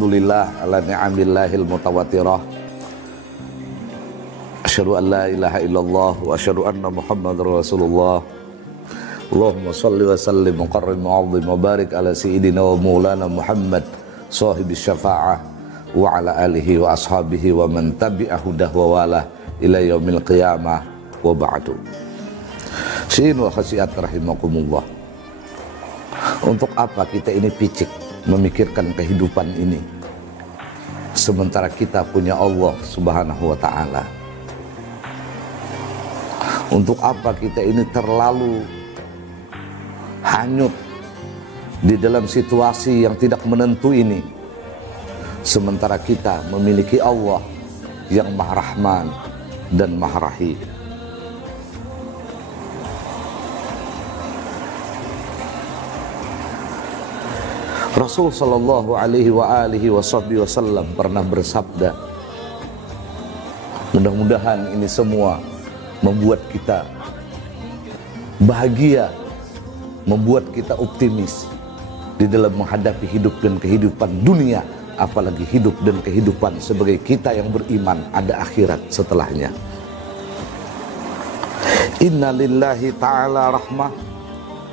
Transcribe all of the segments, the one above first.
Alhamdulillah ala ni'amillahil mutawatirah. Asyhadu an la ilaha illallah wa asyhadu anna Muhammadar Rasulullah. Allahumma shalli wa sallim wa qarrim wa 'azzim wa barik ala sayyidina wa maulana Muhammad sahibis syafa'ah wa ala alihi wa ashabihi wa man tabi'ahu wa wala ila yaumil qiyamah wa ba'du. Sinul khasiat rahimakumullah. Untuk apa kita ini picik memikirkan kehidupan ini sementara kita punya Allah Subhanahu wa ta'ala? Untuk apa kita ini terlalu hanyut di dalam situasi yang tidak menentu ini sementara kita memiliki Allah yang Maha Rahman dan Maha Rahim? Rasul sallallahu alaihi wasallam pernah bersabda, mudah-mudahan ini semua membuat kita bahagia, membuat kita optimis di dalam menghadapi hidup dan kehidupan dunia, apalagi hidup dan kehidupan sebagai kita yang beriman ada akhirat setelahnya. Inna lillahi ta'ala rahmah,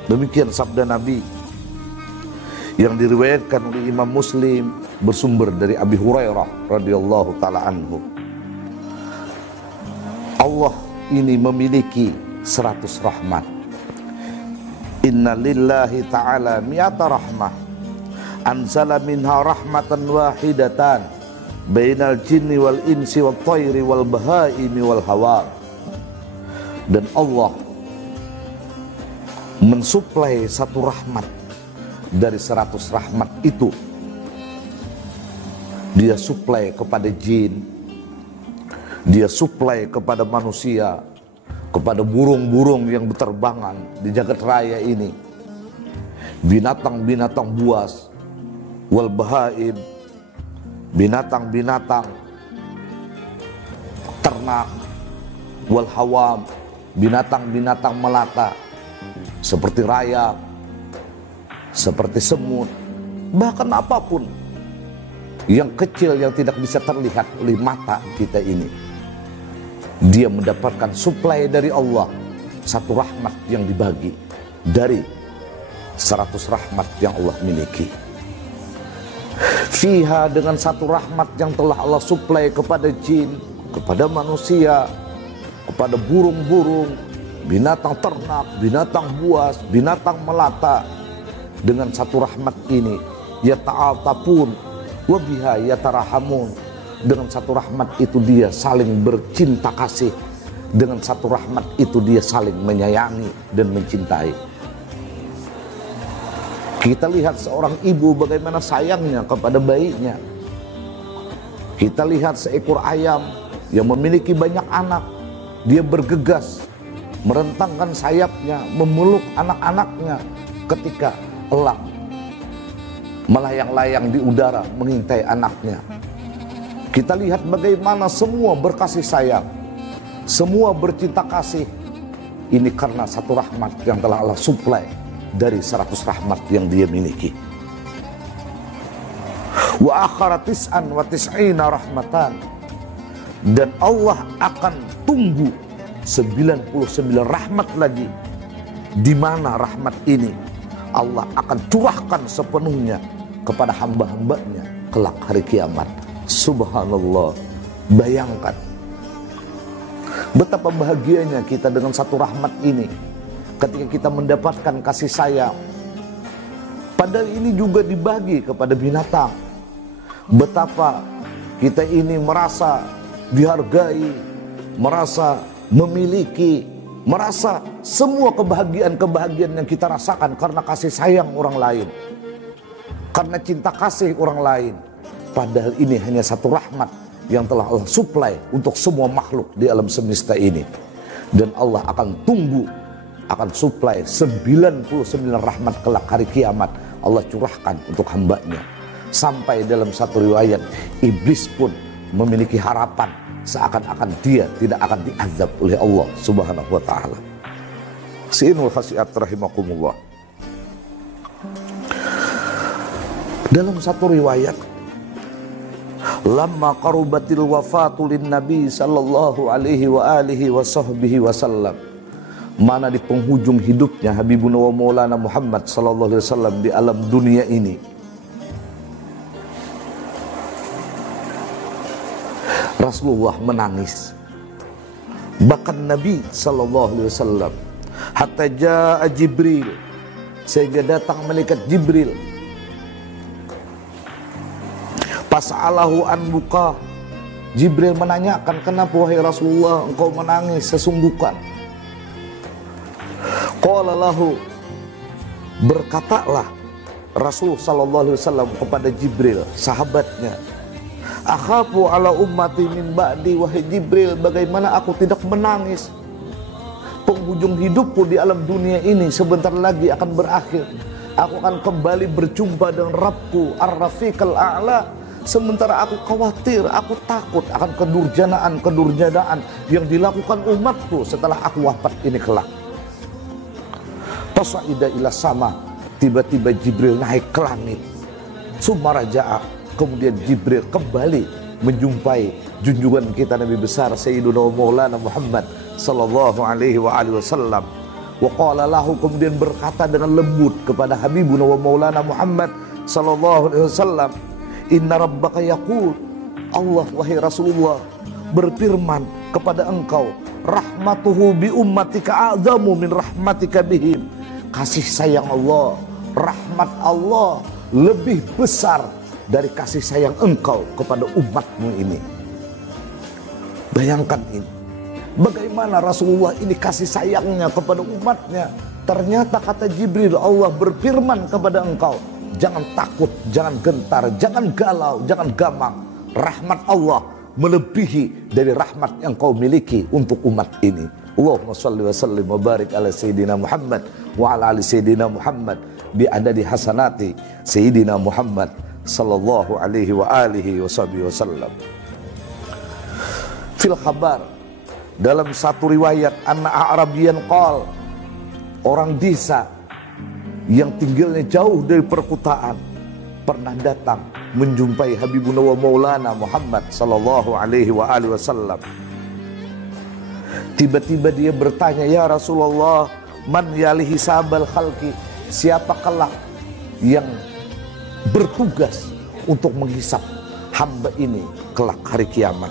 demikian sabda Nabi yang diriwayatkan oleh Imam Muslim bersumber dari Abi Hurairah radhiyallahu taala anhu. Allah ini memiliki 100 rahmat. Inna lillahi ta'ala mi'ata rahmah anzala minha rahmatan wahidatan bainal jinni wal insi wat thairi wal bahaimi wal hawa. Dan Allah mensuplai satu rahmat dari 100 rahmat itu. Dia suplai kepada jin, dia suplai kepada manusia, kepada burung-burung yang berterbangan di jagat raya ini, binatang-binatang buas, wal bahaim, binatang-binatang ternak, wal hawam, binatang-binatang melata seperti rayap, seperti semut, bahkan apapun yang kecil yang tidak bisa terlihat oleh mata kita ini, dia mendapatkan suplai dari Allah, satu rahmat yang dibagi dari 100 rahmat yang Allah miliki. Fiha, dengan satu rahmat yang telah Allah suplai kepada jin, kepada manusia, kepada burung-burung, binatang ternak, binatang buas, binatang melata. Dengan satu rahmat ini yata'atafun wa biha yatarahamun. Dengan satu rahmat itu dia saling bercinta kasih. Dengan satu rahmat itu dia saling menyayangi dan mencintai. Kita lihat seorang ibu bagaimana sayangnya kepada bayinya. Kita lihat seekor ayam yang memiliki banyak anak, dia bergegas merentangkan sayapnya memeluk anak-anaknya ketika elang melayang-layang di udara mengintai anaknya. Kita lihat bagaimana semua berkasih sayang, semua bercinta kasih. Ini karena satu rahmat yang telah Allah suplai dari 100 rahmat yang dia miliki. Wa akhara tis'an wa tis'ina rahmatan, dan Allah akan tunggu 99 rahmat lagi. Di mana rahmat ini Allah akan curahkan sepenuhnya kepada hamba-hambanya kelak hari kiamat. Subhanallah. Bayangkan betapa bahagianya kita dengan satu rahmat ini ketika kita mendapatkan kasih sayang. Padahal ini juga dibagi kepada binatang. Betapa kita ini merasa dihargai, merasa memiliki, merasa semua kebahagiaan-kebahagiaan yang kita rasakan karena kasih sayang orang lain, karena cinta kasih orang lain. Padahal ini hanya satu rahmat yang telah Allah suplai untuk semua makhluk di alam semesta ini. Dan Allah akan tunggu, akan suplai 99 rahmat kelak hari kiamat. Allah curahkan untuk hambanya. Sampai dalam satu riwayat, iblis pun memiliki harapan seakan-akan dia tidak akan diazab oleh Allah Subhanahu wa ta'ala. Sinul khasiat rahimakumullah. Dalam satu riwayat lamma qarubatil wafatu lin nabi sallallahu alaihi wa alihi wa sahbihi wasallam, mana di penghujung hidupnya Habibuna wa Maulana Muhammad sallallahu alaihi wasallam di alam dunia ini, Rasulullah menangis. Bahkan Nabi sallallahu alaihi wasallam, hatta jaa Jibril, sehingga datang malaikat Jibril, fas'alahu an buka. Jibril menanyakan, kenapa wahai Rasulullah engkau menangis sesungguhkan? Qala lahu, berkatalah Rasul sallallahu alaihi wasallam kepada Jibril, sahabatnya, akhafu ala ummati min ba'di. Wahai Jibril, bagaimana aku tidak menangis? Penghujung hidupku di alam dunia ini sebentar lagi akan berakhir. Aku akan kembali berjumpa dengan Rabbku Ar-Rafiqal A'la. Sementara aku khawatir, aku takut akan kedurjanaan yang dilakukan umatku setelah aku wafat ini kelak. Fasa'ida ila sama, tiba-tiba Jibril naik ke langit. Summa raja'a, kemudian Jibril kembali menjumpai junjungan kita Nabi besar Sayyiduna Maulana Muhammad sallallahu alaihi wa alihi wasallam. Wa qala lahu, kemudian berkata dengan lembut kepada Habibuna wa Maulana Muhammad sallallahu alaihi wasallam, inna rabbaka yaqul, Allah wahai Rasulullah berfirman kepada engkau, rahmatuhu bi ummatika a'zamu min rahmatika bihim. Kasih sayang Allah, rahmat Allah lebih besar dari kasih sayang engkau kepada umatmu ini. Bayangkan ini, bagaimana Rasulullah ini kasih sayangnya kepada umatnya. Ternyata kata Jibril, Allah berfirman kepada engkau, jangan takut, jangan gentar, jangan galau, jangan gamang. Rahmat Allah melebihi dari rahmat yang kau miliki untuk umat ini. Allahumma shalli wa sallim wa barik ala Sayyidina Muhammad wa ala ali Sayyidina Muhammad bi adadi hasanati Sayyidina Muhammad sallallahu alaihi wa alihi wasallam. Fil khabar, dalam satu riwayat, anna a'rabiyan qal, orang desa yang tinggalnya jauh dari perkotaan pernah datang menjumpai Habibuna wa Maulana Muhammad sallallahu alaihi wa alihi wasallam. Tiba-tiba dia bertanya, ya Rasulullah, man yalihi sabal khalqi, siapa kelak yang bertugas untuk menghisap hamba ini kelak hari kiamat?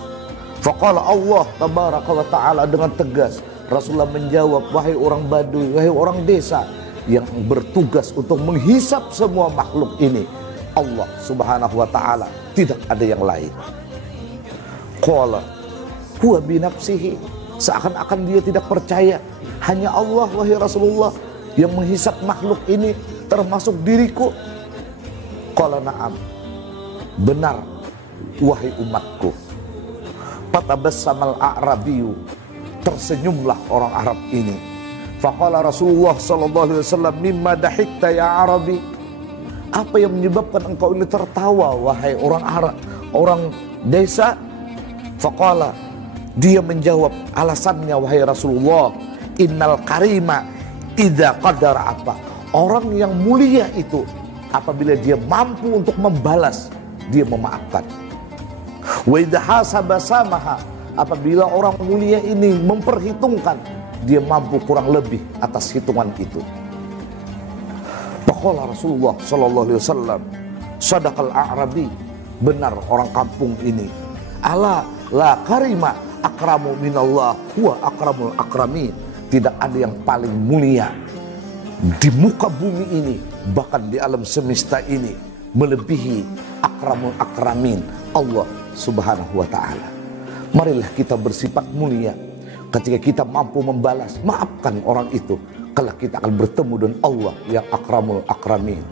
Faqala Allah tabaraka wa ta'ala, dengan tegas Rasulullah menjawab, wahai orang Baduy, wahai orang desa, yang bertugas untuk menghisap semua makhluk ini Allah subhanahu wa ta'ala, tidak ada yang lain. Qala huwa binafsihi, seakan-akan dia tidak percaya, hanya Allah wahai Rasulullah yang menghisap makhluk ini termasuk diriku. Qala na'am, benar wahai umatku. Fatabassamal a'rabiyu, tersenyumlah orang Arab ini. Faqala Rasulullah sallallahu alaihi wasallam, mimma dahikta ya Arabi, apa yang menyebabkan engkau ini tertawa wahai orang Arab, orang desa? Faqala, dia menjawab alasannya, wahai Rasulullah, innal karima idza qadara apa, orang yang mulia itu apabila dia mampu untuk membalas, dia memaafkan. Wa idza hasaba samaha, apabila orang mulia ini memperhitungkan, dia mampu kurang lebih atas hitungan itu. Faqala Rasulullah sallallahu alaihi wasallam, sadaqal a'rabi, benar orang kampung ini. Ala la karima akramu minallah huwa akramul akramin, tidak ada yang paling mulia di muka bumi ini, bahkan di alam semesta ini, melebihi akramul akramin, Allah subhanahu wa ta'ala. Marilah kita bersifat mulia. Ketika kita mampu membalas, maafkan orang itu, kelak kita akan bertemu dengan Allah yang akramul akramin.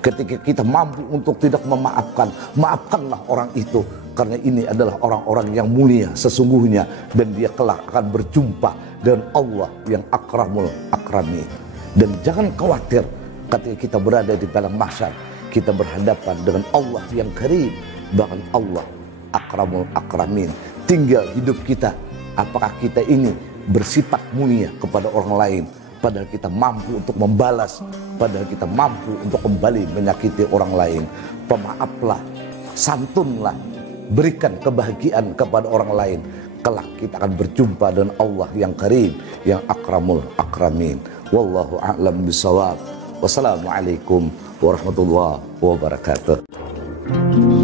Ketika kita mampu untuk tidak memaafkan, maafkanlah orang itu, karena ini adalah orang-orang yang mulia sesungguhnya, dan dia kelak akan berjumpa dengan Allah yang akramul akramin. Dan jangan khawatir ketika kita berada di padang mahsyar, kita berhadapan dengan Allah yang karim, bahkan Allah akramul akramin. Tinggal hidup kita, apakah kita ini bersifat mulia kepada orang lain, padahal kita mampu untuk membalas, padahal kita mampu untuk kembali menyakiti orang lain. Pemaaflah, santunlah, berikan kebahagiaan kepada orang lain, kelak kita akan berjumpa dengan Allah yang karim, yang akramul akramin. Wallahu a'lam bishawab. Wassalamualaikum warahmatullahi wabarakatuh.